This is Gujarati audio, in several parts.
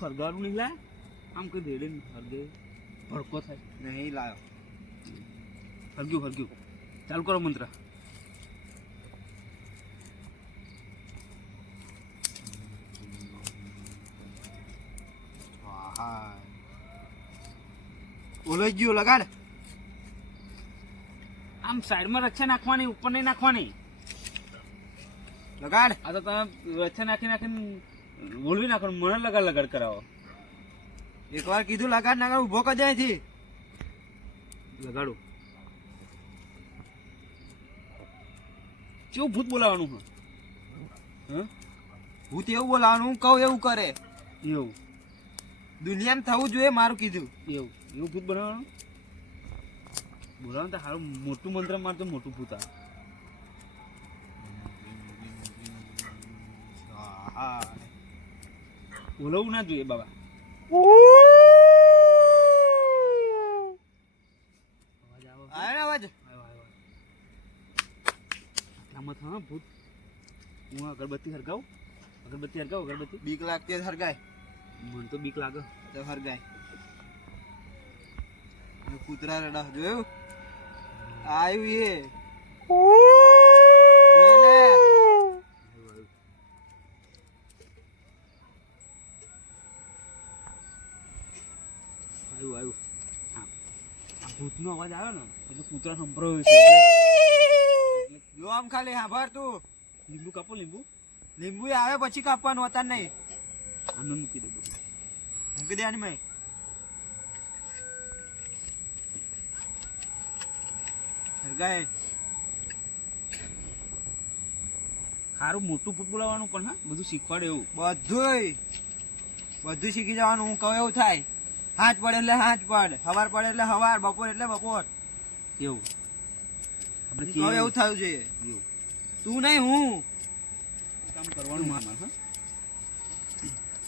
હરગારું નહીં લાય આમ કઈ રેડે હરગે ભડકો થાય નહીં લાયો હરગ્યું ચાલુ કરો મંત્ર ઓલો ગયો લગાડ આમ સાઈડમાં રક્ષા નાખવાની ઉપર નહીં નાખવાની લગાડ આ તો તમે રક્ષા નાખીને બોલવી નાખો મને લગાડ કરાવો એકવાર કીધું લગાડ ના ઉભો કર જાય લગાડો કેવું ભૂત બોલાવાનું હા ભૂત એવું બોલાવાનું કહું એવું કરે એવું દુનિયામાં થવું જોઈએ મારું કીધું એવું ભૂત બનાવવાનું બોલાવાનું તો સારું મોટું મંત્ર માર તો મોટું ભૂત બોલાવવું ના જોઈએ બાબા અવાજ આટલામાં થા ભૂત હું અગરબત્તી હરગાવું બીક લાગતી હરગાય મને તો બીક લાગે તો હરગાય કૂતરા રડા જોયું આવ્યું આવ્યું આ ભૂતનો અવાજ આવ્યો ને એટલે કૂતરા સંભળાયો છે જો આમ ખાલી સાંભળ તું લીંબુ કાપો લીંબુ આવે પછી કાપવાનું હતા નહીં આને મૂકી દે મૂકી દે આની મેં ગાય સારું મોટું ભૂત બોલાવવાનું પણ હા બધું શીખવાડે એવું બધું શીખી જવાનું હું કહું એવું થાય હાથ પડે એટલે હાથ પડ સવાર પડે એટલે સવાર બપોર એટલે બપોર એવું આપણે કહું એવું થયું છે એવું તું નહીં હું કામ કરવાનું મામા હા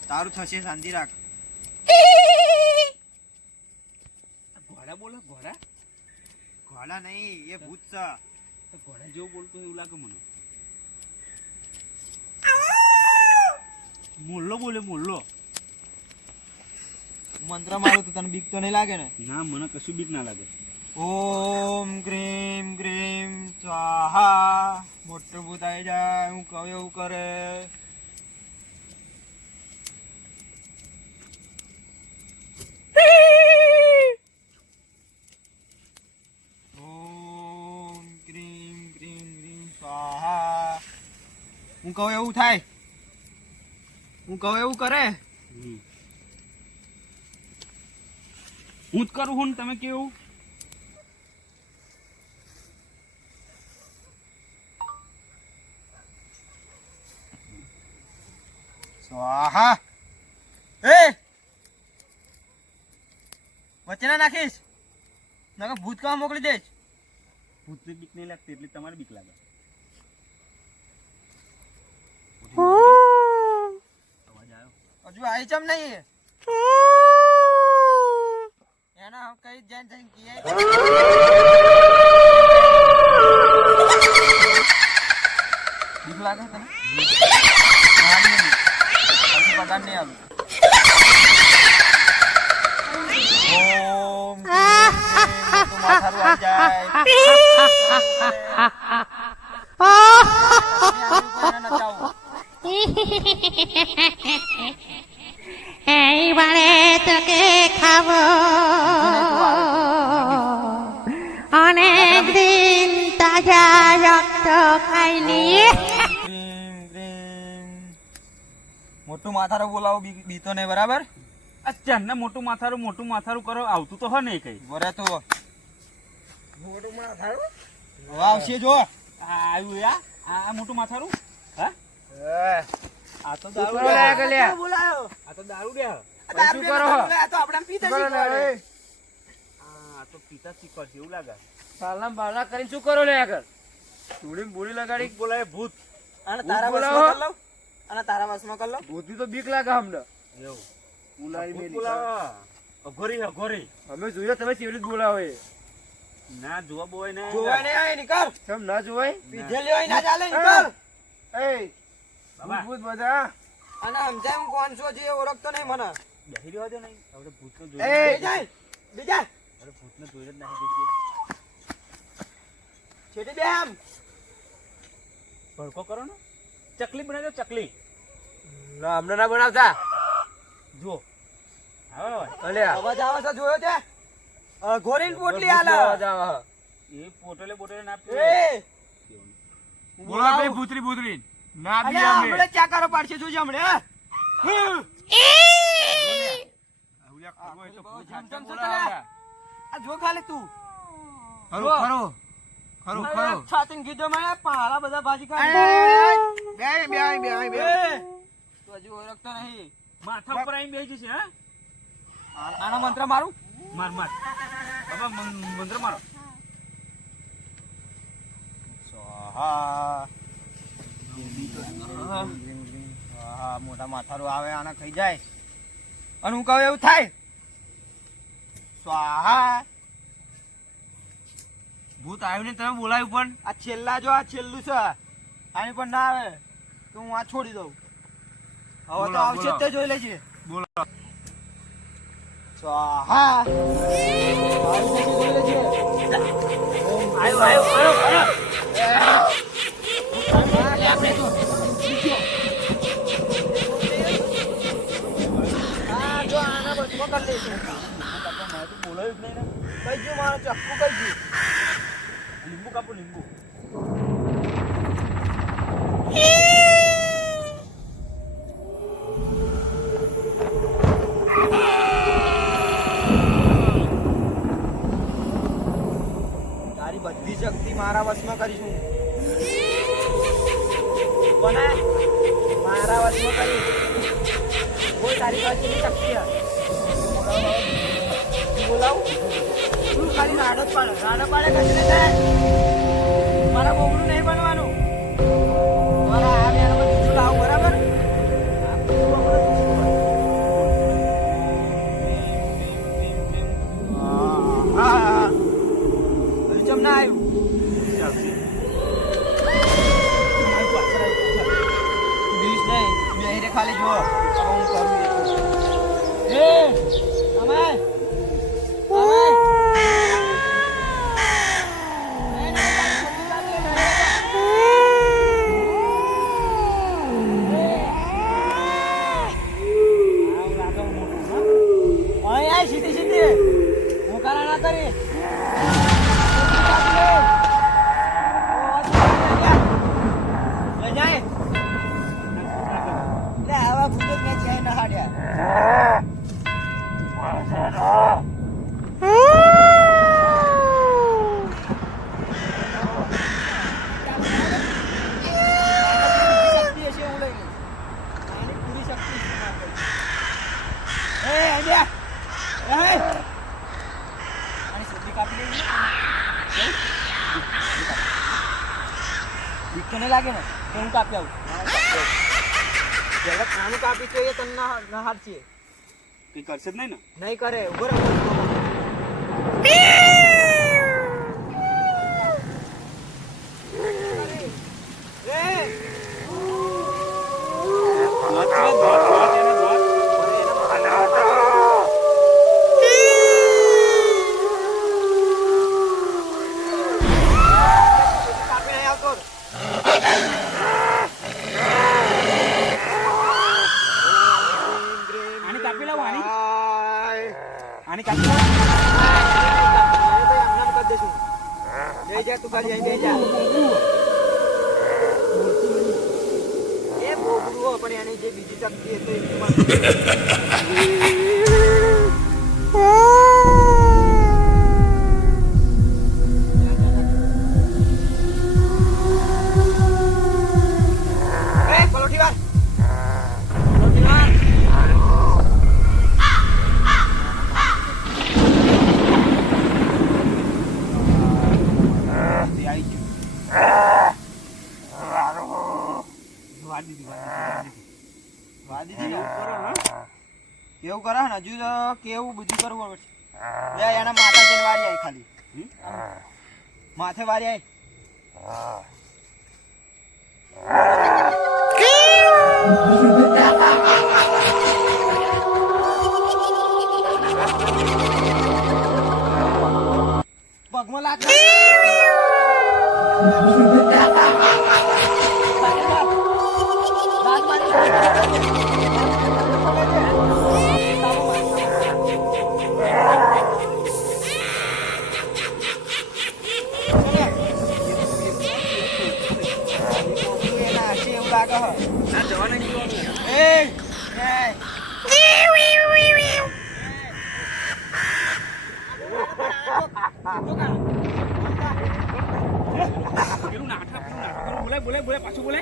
તારું થશે શાંતિ રાખ ઘોડા બોલે ઘોડા નહીં એ ભૂત છે ઘોડા જેવું બોલતો એવું લાગે મને મોલ્લો મંત્ર મારું તો તને બીક તો નહીં લાગે ને ના મને કશું બીક ના લાગે ઓમ ક્રીમ ક્રીમ સ્વાહા મોટું ભૂત આવી જાય હું કહું એવું કરે ઓમ ક્રીમ ક્રીમ ક્રીમ સ્વાહા હું કહું એવું થાય હું કહું એવું કરે હું જ કરું હું તમે કેવું સ્વાહા એ વચ્ચે ના નાખીશ નકર ભૂત કામ મોકલી દેજ ભૂતની બીક નહીં લાગતી એટલે તમારે બીક લાગે અવાજ આવ્યો હજુ આવી ચમ નહીં એના કઈ જૈન જૈન કીએ બીક લાગે તને પગાર નહીં આવ્યું ઓમ માથારું આવી જાય এইবারে তোকে খাবো অনেক দিন তাজা রক্ত খাইনি મોટું માથારું બોલાવો બીતો નહીં બરાબર અચ્છા મોટું માથારું કરો આવતું તો હોય ને કઈ બરે તો મોટું માથારું આવશે જો આવ્યું યા આ મોટું માથારું હા આ તો દારૂ બોલાયો આ તો દારૂ રે શું કરો આ તો આપણે પીતા શીખવાડે આ તો પીતા શીખવાડે એવું લાગે બાલના કરીને શું કરો લે આગળ થોડી બોલી લગાડી બોલાય ભૂત અને તારા વસમાં કર લો અને તારા વસમાં કર લો ભૂતની તો બીક લાગે અમને એવું બોલાવી ભૂત મેલી બોલાવા અઘોરી અમે જોઈએ તમે કેવી રીતે બોલાવે ના જોવા બોય ને જોવાય નહીં આય નીકળ કેમ ના જોવાય પીધેલી હોય ના ચાલે નીકળ એ બાબા ભૂત બધા અને સમજાય હું કોણ છું જે ઓળખતો નહીં મને. બેસી રહ્યો છે નહીં હવે ભૂતનો એ જોઈ જાય બીજા હવે ભૂતનો જોઈ જ નાખી દઈએ છેટી બે આમ ભડકો કરો ને ચકલી બનાવી દો ચકલી ના અમને ના બનાવતા જુઓ હવે અલે અવાજ આવે છે જોયો તે ઘોરીન પોટલી હાલ અવાજ આવે. એ પોટલે ના એ બોલો ભાઈ ભૂતરી ભૂતરી ના અલે બી અમે આપણે ચાકારો પાડશે જોજે હમણે હા આવલ્યા ખરો એ તો ભૂત જમ જમ બોલાવે. આ જો ખાલી તું ખરો ખરો ખરો ખરો છાતીન કીધો મને પાલા બધા ભાજી કાઢી બે તો હજુ ઓળખતો નહીં માથા ઉપર આવીને બેસી જશે હા આનો મંત્ર મારું માર બાબા મંત્ર મારો સ્વાહા સ્વાહા મોટા માથારું આવે આને ખાઈ જાય અને હું કહું એવું થાય સ્વાહા ભૂત આવ્યું ને તમે બોલાવ્યું પણ આ છેલ્લા જો આ છેલ્લું છે આની પણ ના આવે તો હું આ છોડી દઉં હવે બોલો, તો આવશે જ બોલો. તે જોઈ લેજે બોલો સ્વાહા આવશે તે જોઈ લેજે હા જો આના બચકો કરી લઈશું બોલાવ્યું જ નહીં ને કઈ ગયું મારો ચક્કુ કઈ ગયું લીંબુ કાપો લીંબુ તારી બધી શક્તિ મારા વશમાં કરીશું કોને મારા વશમાં કરી કોઈ તારી પાસે શક્તિ બોલાવું તું ખાલી રાડો પાડે કચરે જાય મારા બોગડું નહીં બનવાનું મારા આ બેનમાં બીજું લાવું બરાબર હજુ ચમ ના આવ્યું બીજ નહીં બેહીને ખાલી જો હવે હું કરું એ અમે સીધી સીધી હું કાલા ના કરી જાય આવા ભૂતો મેં જાય ના હાડ્યા શક્તિ હશે હું લઈ લઉં આની પૂરી શક્તિ એ આઈડિયા આની સબ્જી કાપી લેવી બીક તો નહીં લાગે ને તો હું કાપી આવું જયારે ખાનું કાપી તો એ તને ના હાર છે કઈ કરશે જ નહીં ને નહીં કરે ઉભો રહે કાપી નહીં આવતો આની કાપી લાવો આની આની કાપી કરી દઈશું જઈ જા તું ખાલી અહીં જઈ જા એ બોબડું પણ એની જે બીજી શક્તિ હતો પલોઠી વાર કેવું કરે ને હજુ તો કેવું બધું કરવું પડશે એના માથા જઈને વારી આવી ખાલી માથે વારી આવી પગમાં લાગ એવું લાગે આ જવાને પેલું નાટક બોલે પાછું બોલે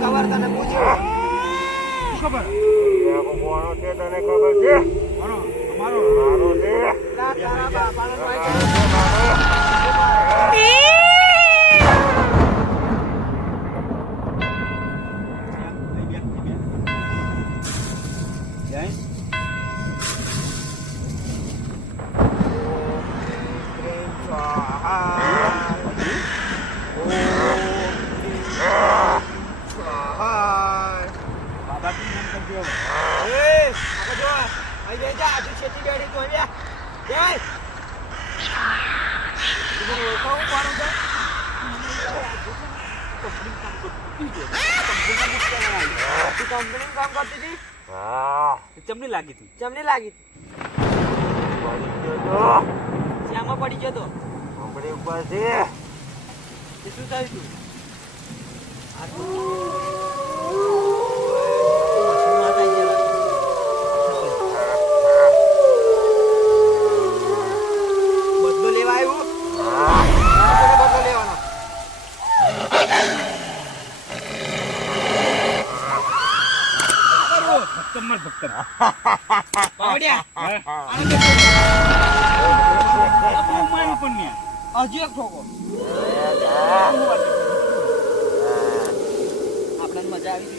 ખબર તને પૂછ્યું ખબર કોનો છે તને ખબર છે મારો છે તારા બાપાનો બાબા તું નામ કરજો કંપની કામ કરતી હતી ચમની લાગી હતી ચમની લાગી શ્યામાં પડી ગયો તો કંપની ઉપર છે તે શું થયું તું બદલો લેવા આવ્યું બદલો લેવાનો ભક્તમ ભક્તમ બાવડિયા મારું પણ ન્યા હજુ એક ઠોકો આપણને મજા આવી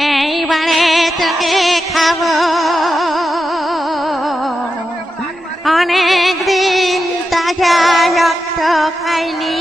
এইবারে তোকে খাবো অনেক দিন তাজা রক্ত খাইনি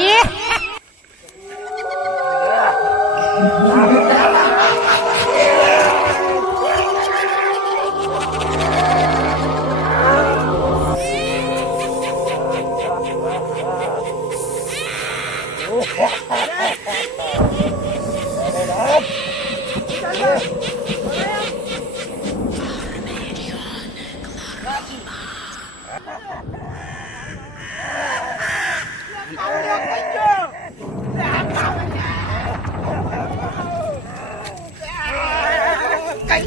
કઈ